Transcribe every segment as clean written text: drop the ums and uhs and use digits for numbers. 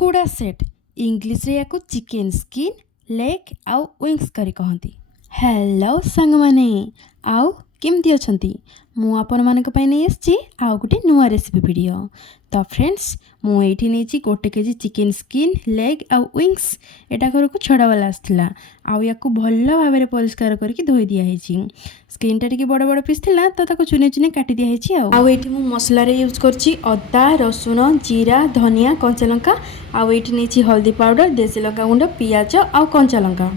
କୁକୁଡ଼ା ସେଟ୍ ଇଂଲିଶରେ ୟାକୁ ଚିକେନ୍ ସ୍କିନ୍ ଲେଗ୍ ଆଉ ୱିଙ୍ଗସ୍ କରି କହନ୍ତି। ହ୍ୟାଲୋ ସାଙ୍ଗମାନେ, ଆଉ କେମିତି ଅଛନ୍ତି? ମୁଁ ଆପଣମାନଙ୍କ ପାଇଁ ନେଇ ଆସିଛି ଆଉ ଗୋଟେ ନୂଆ ରେସିପି ଭିଡ଼ିଓ। ତ ଫ୍ରେଣ୍ଡସ୍, ମୁଁ ଏଇଠି ନେଇଛି 1 କେଜି ଚିକେନ୍ ସ୍କିନ୍ ଲେଗ୍ ଆଉ ୱିଙ୍ଗସ୍। ଏଇଟା ଘରକୁ ଛଡ଼ାବାଲା ଆସିଥିଲା, ଆଉ ୟାକୁ ଭଲ ଭାବରେ ପରିଷ୍କାର କରିକି ଧୋଇ ଦିଆହେଇଛି। ସ୍କିନ୍ଟା ଟିକେ ବଡ଼ ବଡ଼ ପିସ୍ ଥିଲା, ତ ତାକୁ ଚୁନି ଚୁନି କାଟି ଦିଆହେଇଛି। ଆଉ ଏଇଠି ମୁଁ ମସଲାରେ ୟୁଜ୍ କରିଛି ଅଦା, ରସୁଣ, ଜିରା, ଧନିଆ, କଞ୍ଚାଲଙ୍କା, ଆଉ ଏଇଠି ନେଇଛି ହଳଦୀ ପାଉଡ଼ର, ଦେଶୀ ଲଙ୍କା ଗୁଣ୍ଡ, ପିଆଜ ଆଉ କଞ୍ଚାଲଙ୍କା।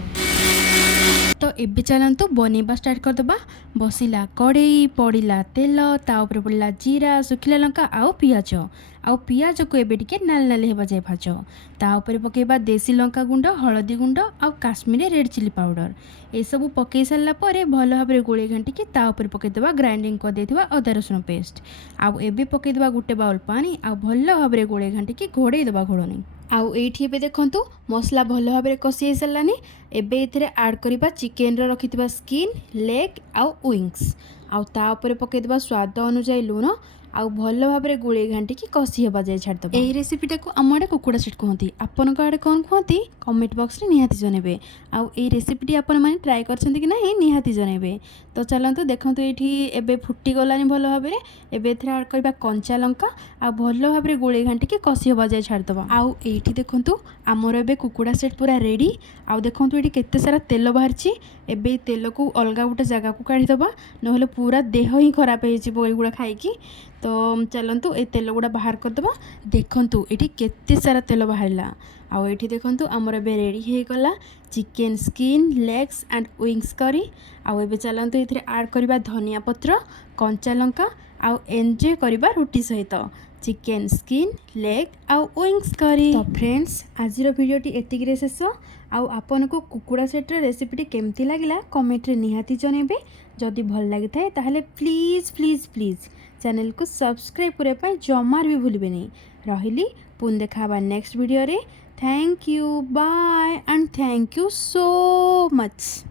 ତ ଏବେ ଚାଲନ୍ତୁ ବନେଇବା ଷ୍ଟାର୍ଟ କରିଦେବା। ବସିଲା କଡ଼େଇ, ପଡ଼ିଲା ତେଲ, ତା ଉପରେ ପଡ଼ିଲା ଜିରା, ଶୁଖିଲା ଲଙ୍କା ଆଉ ପିଆଜ। ଆଉ ପିଆଜକୁ ଏବେ ଟିକେ ନାଲି ନାଲି ହେବା ଯାଏ ଭାଜ। ତା ଉପରେ ପକାଇବା ଦେଶୀ ଲଙ୍କା ଗୁଣ୍ଡ, ହଳଦୀ ଗୁଣ୍ଡ ଆଉ କାଶ୍ମୀରୀ ରେଡ଼୍ ଚିଲି ପାଉଡ଼ର। ଏସବୁ ପକାଇ ସାରିଲା ପରେ ଭଲ ଭାବରେ ଗୋଳେଇ ଘାଣ୍ଟିକି ତା ଉପରେ ପକାଇଦେବା ଗ୍ରାଇଣ୍ଡିଙ୍ଗ କରିଦେଇଥିବା ଅଦା ରସୁଣ ପେଷ୍ଟ। ଆଉ ଏବେ ପକାଇଦେବା ଗୋଟେ ବାଉଲ୍ ପାଣି, ଆଉ ଭଲ ଭାବରେ ଗୋଳେଇ ଘାଣ୍ଟିକି ଘୋଡ଼େଇ ଦେବା ଘୋଡ଼ଣୀ। ଆଉ ଏଇଠି ଏବେ ଦେଖନ୍ତୁ ମସଲା ଭଲ ଭାବରେ କଷି ହେଇସାରିଲାନି। ଏବେ ଏଥିରେ ଆଡ଼୍ କରିବା ଚିକେନ୍ର ରଖିଥିବା ସ୍କିନ୍, ଲେଗ୍ ଆଉ ୱିଙ୍ଗସ୍। ଆଉ ତା ଉପରେ ପକାଇଦେବା ସ୍ୱାଦ ଅନୁଯାୟୀ ଲୁଣ, ଆଉ ଭଲ ଭାବରେ ଗୋଳେଇ ଘାଣ୍ଟିକି କଷି ହେବା ଯାଏ ଛାଡ଼ିଦେବା। ଏହି ରେସିପିଟାକୁ ଆମ ଆଡ଼େ କୁକୁଡ଼ା ସେଟ୍ କୁହନ୍ତି। ଆପଣଙ୍କ ଆଡ଼େ କ'ଣ କୁହନ୍ତି କମେଣ୍ଟ ବକ୍ସରେ ନିହାତି ଜଣାଇବେ। ଆଉ ଏହି ରେସିପିଟି ଆପଣମାନେ ଟ୍ରାଏ କରିଛନ୍ତି କି ନାହିଁ ନିହାତି ଜଣାଇବେ। ତ ଚାଲନ୍ତୁ ଦେଖନ୍ତୁ, ଏଇଠି ଏବେ ଫୁଟିଗଲାନି ଭଲ ଭାବରେ। ଏବେ ଏଥିରେ ଆଡ଼୍ କରିବା କଞ୍ଚା ଲଙ୍କା, ଆଉ ଭଲ ଭାବରେ ଗୋଳେଇ ଘାଣ୍ଟିକି କଷି ହେବା ଯାଏ ଛାଡ଼ିଦେବା। ଆଉ ଏଇଠି ଦେଖନ୍ତୁ ଆମର ଏବେ କୁକୁଡ଼ା ସେଟ୍ ପୁରା ରେଡ଼ି। ଆଉ ଦେଖନ୍ତୁ ଏଇଠି କେତେ ସାରା ତେଲ ବାହାରିଛି। ଏବେ এই ତେଲକୁ ଅଲଗା ଗୋଟେ ଜାଗାକୁ କାଢ଼ିଦେବା, ନହେଲେ ପୁରା ଦେହ ହିଁ ଖରାପ ହେଇଯିବ ଏଗୁଡ଼ା ଖାଇକି। ତ ଚାଲନ୍ତୁ এই ତେଲ ଗୁଡ଼ା ବାହାର କରିଦେବା। ଦେଖନ୍ତୁ ଏଇଠି କେତେ ସାରା ତେଲ ବାହାରିଲା। ଆଉ ଏଇଠି ଦେଖନ୍ତୁ ଆମର ଏବେ ରେଡ଼ି ହେଇଗଲା chicken skin, legs and wings କରି। ଆଉ ଏବେ ଚାଲନ୍ତୁ ଏଥିରେ ଆଡ଼୍ କରିବା ଧନିଆ ପତ୍ର, କଞ୍ଚା ଲଙ୍କା, ଆଉ ଏନ୍ଜୟ କରିବା ରୁଟି ସହିତ ଚିକେନ୍ ସ୍କିନ୍, ଲେଗ୍ ଆଉ ୱିଙ୍ଗସ୍ କରି। ତ ଫ୍ରେଣ୍ଡସ୍, ଆଜିର ଭିଡ଼ିଓଟି ଏତିକିରେ ଶେଷ। ଆଉ ଆପଣଙ୍କୁ କୁକୁଡ଼ା ସେଟ୍ର ରେସିପିଟି କେମିତି ଲାଗିଲା କମେଣ୍ଟରେ ନିହାତି ଜଣାଇବେ। ଯଦି ଭଲ ଲାଗିଥାଏ ତାହେଲେ ପ୍ଲିଜ୍ ପ୍ଲିଜ୍ ପ୍ଲିଜ୍ ଚ୍ୟାନେଲକୁ ସବସ୍କ୍ରାଇବ୍ କରିବା ପାଇଁ ଜମାରୁ ବି ଭୁଲିବେନି। ରହିଲି, ପୁଣି ଦେଖା ହେବା ନେକ୍ସଟ ଭିଡ଼ିଓରେ। Thank you, bye and thank you so much.